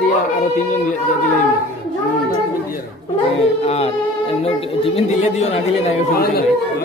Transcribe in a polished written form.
দিয়া আরো তিনজন দিয়ে দিলেই আর এমনি টিফিন দিলে দিও না দিলে নাই অসুবিধা নাই